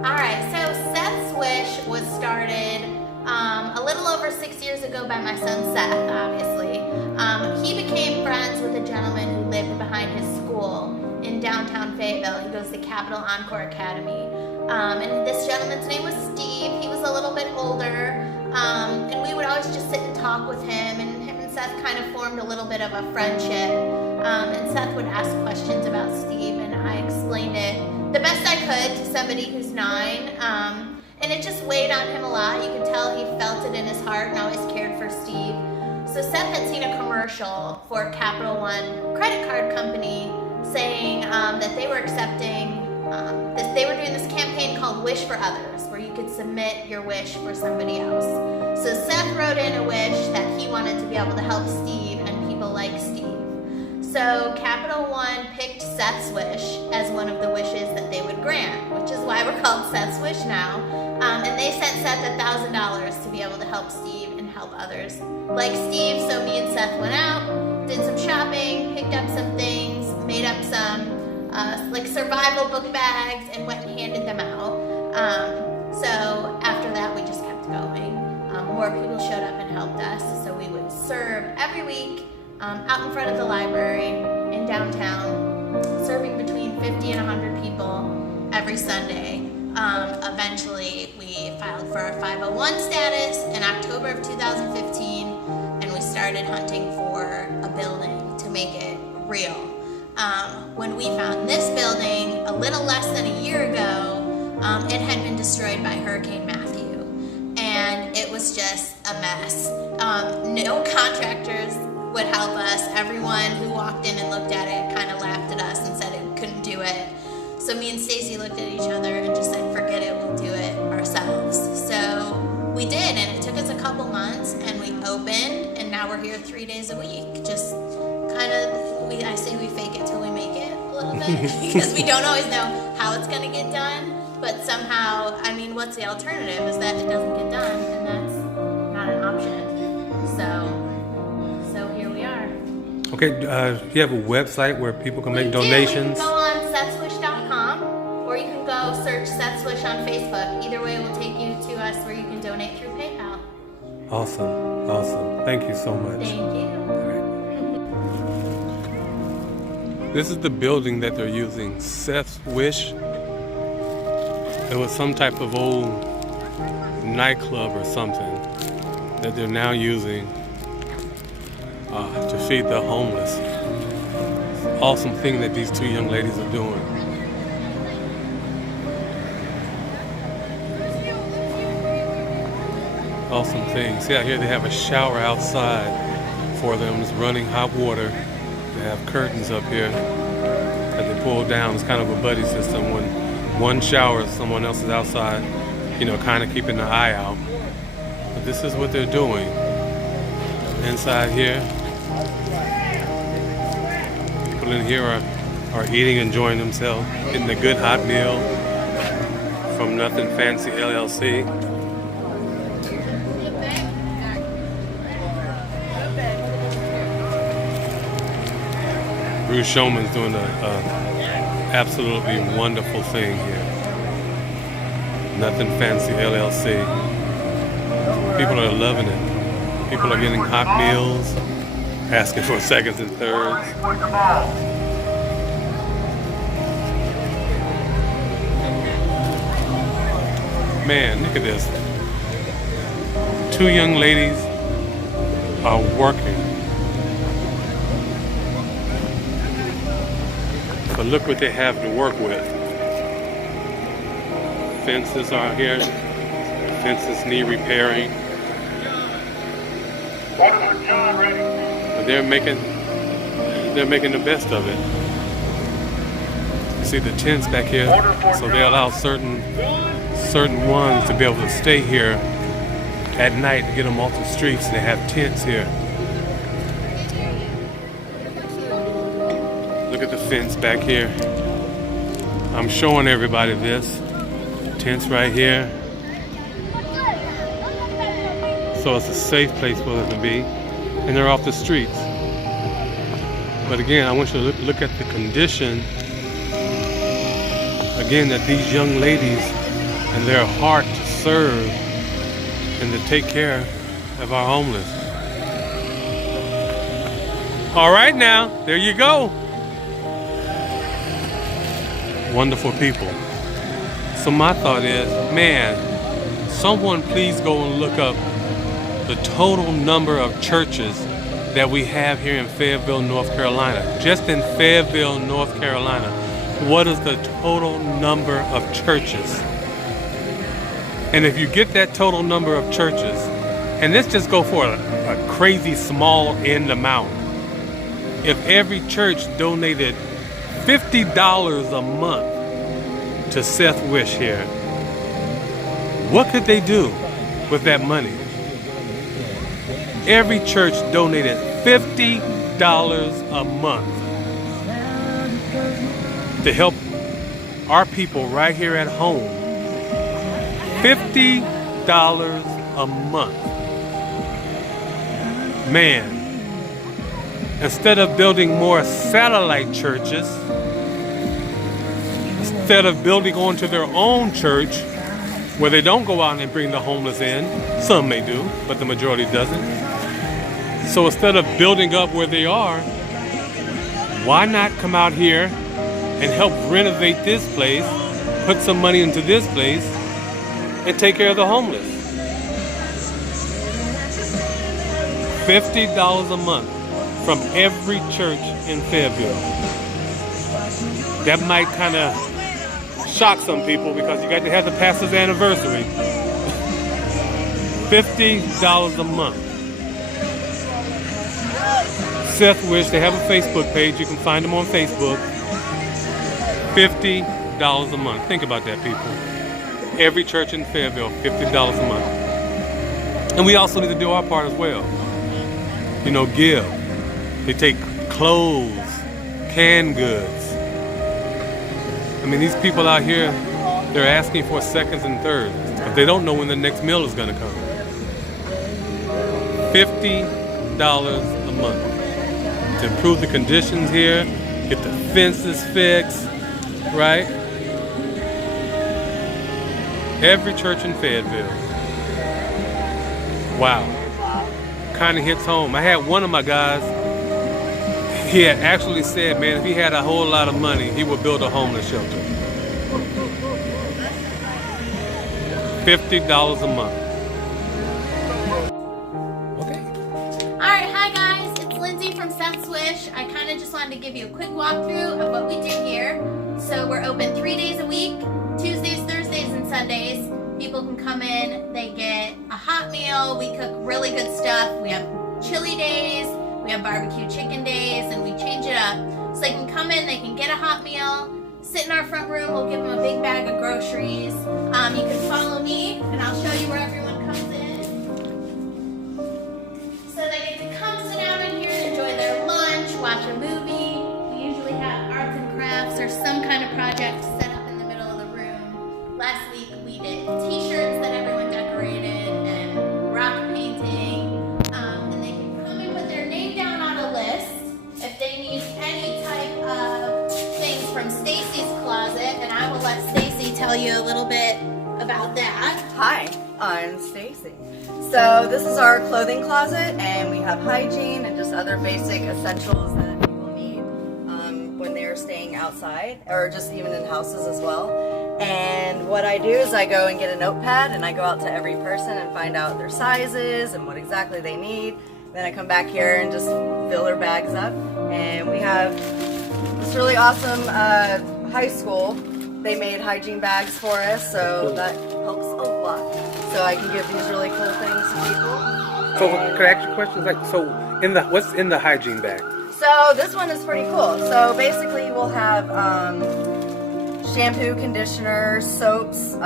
Alright, so Seth's Wish was started a little over 6 years ago by my son Seth, obviously. He became friends with a gentleman who lived behind his school in downtown Fayetteville. He goes to Capital Encore Academy. And this gentleman's name was Steve. He was a little bit older. And we would always just sit and talk with him. And him and Seth kind of formed a little bit of a friendship. And Seth would ask questions about Steve, and I explained it the best I could to somebody who's 9. And it just weighed on him a lot. You could tell he felt it in his heart and always cared for Steve. So Seth had seen a commercial for Capital One credit card company saying that they were accepting, they were doing this campaign called Wish for Others, where you could submit your wish for somebody else. So Seth wrote in a wish that he wanted to be able to help Steve and people like Steve. So Capital One picked Seth's Wish as one of the wishes that they would grant, which is why we're called Seth's Wish now. And they sent Seth $1,000 to be able to help Steve and help others like Steve. So me and Seth went out, did some shopping, picked up some things, made up some like survival book bags, and went and handed them out. So after that, we just kept going. More people showed up and helped us. So we would serve every week out in front of the library in downtown, serving between 50 and 100 people every Sunday. Eventually, we filed for our 501 status in October of 2015, and we started hunting for a building to make it real. When we found this building a little less than a year ago, it had been destroyed by Hurricane Matthew, and it was just a mess. No contractors would help us. Everyone who walked in and looked at it kind of laughed at us and said it couldn't do it. So me and Stacy looked at each other and just said, forget it, we'll do it ourselves. So we did, and it took us a couple months, and we opened, and now we're here 3 days a week. Just kind of, I say we fake it till we make it a little bit, because we don't always know how it's going to get done, but somehow, I mean, what's the alternative is that it doesn't get done, and that's not an option. So here we are. Okay, you have a website where people can make donations? You can go on sethswish.com, or you can go search Seth's Wish on Facebook. Either way will take you to us where you can donate through PayPal. Awesome. Thank you so much. Thank you. This is the building that they're using, Seth's Wish. It was some type of old nightclub or something that they're now using to feed the homeless. Awesome thing that these two young ladies are doing. Awesome thing. See out here they have a shower outside for them. It's running hot water. They have curtains up here that they pull down. It's kind of a buddy system. When one showers, someone else is outside, kind of keeping the eye out. But this is what they're doing. Inside here, people in here are eating, enjoying themselves, getting a good hot meal from Nothing Fancy LLC. Bruce Showman's doing an absolutely wonderful thing here. Nothing Fancy LLC. People are loving it. People are getting hot meals, asking for seconds and thirds. Man, look at this. Two young ladies are working. But look what they have to work with. Fences are here. Fences need repairing. But they're making the best of it. You see the tents back here, so they allow certain ones to be able to stay here at night to get them off the streets. They have tents here. Look at the fence back here. I'm showing everybody this. Tents right here. So it's a safe place for them to be. And they're off the streets. But again, I want you to look at the condition, again, that these young ladies and their heart to serve and to take care of our homeless. All right now, there you go. Wonderful people. So my thought is, man, someone please go and look up the total number of churches that we have here in Fayetteville, North Carolina. Just in Fayetteville, North Carolina, what is the total number of churches? And if you get that total number of churches, and let's just go for a crazy small end amount. If every church donated $50 a month to Seth Wish here, what could they do with that money? Every church donated $50 a month to help our people right here at home. $50 a month. Man, instead of building more satellite churches, instead of building onto their own church where they don't go out and bring the homeless in, some may do, but the majority doesn't. So instead of building up where they are, why not come out here and help renovate this place, put some money into this place, and take care of the homeless? $50 a month from every church in Fayetteville. That might kind of shock some people because you got to have the pastor's anniversary. $50 a month. Seth Wish, they have a Facebook page. You can find them on Facebook. $50 a month. Think about that, people. Every church in Fayetteville, $50 a month. And we also need to do our part as well. You know, give. They take clothes, canned goods. I mean, these people out here, they're asking for seconds and thirds, but they don't know when the next meal is going to come. $50 a month to improve the conditions here, get the fences fixed, right? Every church in Fayetteville. Wow. Kind of hits home. I had one of my guys, he had actually said, man, if he had a whole lot of money, he would build a homeless shelter. $50 a month. Okay. All right, hi guys, it's Lindsay from Seth's Wish. I kind of just wanted to give you a quick walkthrough of what we do here. So we're open 3 days a week, Tuesdays, Thursdays, and Sundays. People can come in, they get a hot meal, we cook really good stuff. We have chili days, we have barbecue chicken days, and we change it up. So they can come in, they can get a hot meal, sit in our front room, we'll give them a big bag of groceries. You can follow me, and I'll show you where everyone comes in. So they get to come sit down in here, enjoy their lunch, watch a movie. We usually have arts and crafts or some kind of project set up in the middle of the room. Last week we did t-shirts that everyone decorated and rock painting. And they can come and put their name down on a list if they need any type of things from Stacy's closet, and I will let Stacy tell you a little bit about that. Hi, I'm Stacy. So this is our clothing closet, and we have hygiene and just other basic essentials that people need when they're staying outside or just even in houses as well. And what I do is I go and get a notepad and I go out to every person and find out their sizes and what exactly they need. Then I come back here and just fill their bags up. And we have this really awesome high school. They made hygiene bags for us, so that helps a lot. So I can give these really cool things to people. So could I ask you questions? Like, so what's in the hygiene bag? So this one is pretty cool. So basically we'll have shampoo, conditioner, soaps,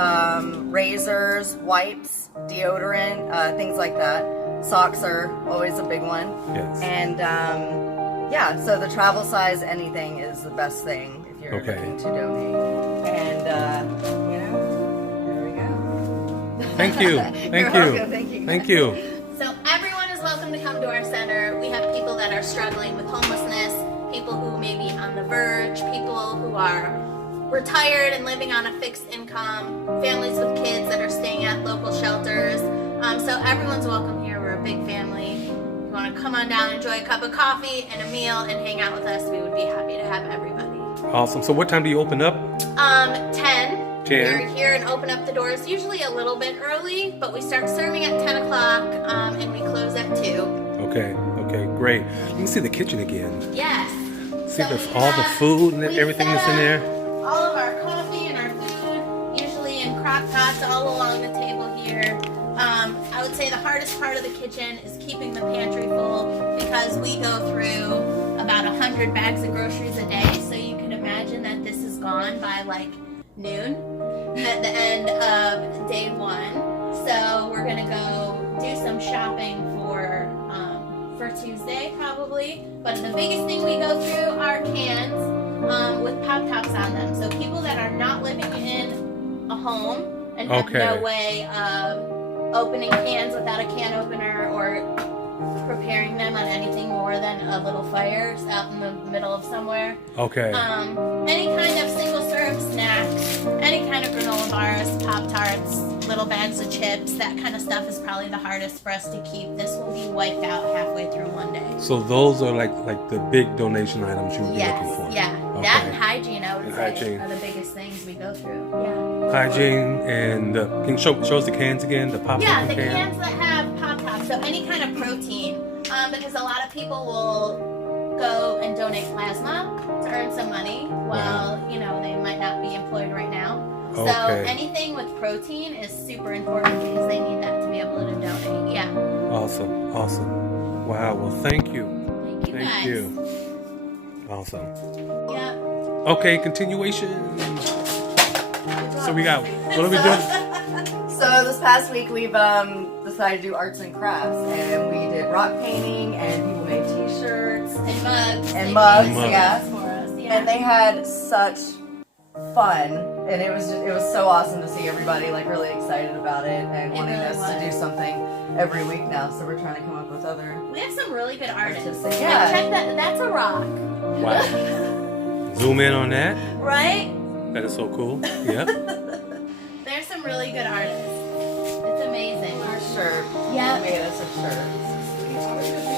razors, wipes, deodorant, things like that. Socks are always a big one. Yes. And yeah, so the travel size anything is the best thing if you're looking to donate. And you know, there we go. Thank you. Thank you. Welcome. Thank you. Thank you. So everyone is welcome to come to our center. We have people that are struggling with homelessness, people who may be on the verge, people who are retired and living on a fixed income, families with kids that are staying at local shelters. So everyone's welcome here. We're a big family. If you want to come on down, enjoy a cup of coffee and a meal and hang out with us, we would be happy to have everybody. Awesome. So what time do you open up? 10. 10. We're here and open up the doors usually a little bit early, but we start serving at 10 o'clock and we close at 2. Okay, great. Let me see the kitchen again. Yes. See So if we all the have- food and we everything set is in up there. All of our coffee and our food, usually in crock pots all along the table here. I would say the hardest part of the kitchen is keeping the pantry full because we go through about 100 bags of groceries a day. So you can imagine that this is gone by like noon at the end of day 1. So we're gonna go do some shopping for Tuesday probably. But the biggest thing we go through are cans with pop tops on them. So people that are not living in a home and have Okay. no way of opening cans without a can opener or preparing them on anything more than a little fire out in the middle of somewhere. Okay. Any kind of single serve snacks, any kind of granola bars, Pop Tarts, little bags of chips, that kind of stuff is probably the hardest for us to keep. This will be wiped out halfway through one day. So those are like the big donation items you would be looking for. Yeah. Okay. That and hygiene, I would And say, hygiene. are the biggest things we go through. Yeah. Hygiene and can you show us the cans again? The pop Yeah, the can. cans that have Pop Tops, so any kind of protein, because a lot of people will go and donate plasma to earn some money while, you know, they might not be employed right now. So Okay. anything with protein is super important because they need that to be able to donate. Yeah. Awesome. Wow. Well, thank you. Thank you guys. Thank you. Awesome. Yeah. Okay, continuation. So we got, what are we doing? So this past week we've decided to do arts and crafts, and we did rock painting, and people made T-shirts. And mugs. And They mugs, made yeah. mugs for us. Yeah. And they had such fun, and it was so awesome to see everybody like really excited about it and It wanting really us to was. do something every week now. So we're trying to come up with other. We have some really good artists. Artistic, Like, yeah. check that. That's a rock. Wow. Zoom in on that. Right? That is so cool. Yep. There's some really good artists. It's amazing. Our shirt. Yeah. Made us a shirt. It's so sweet.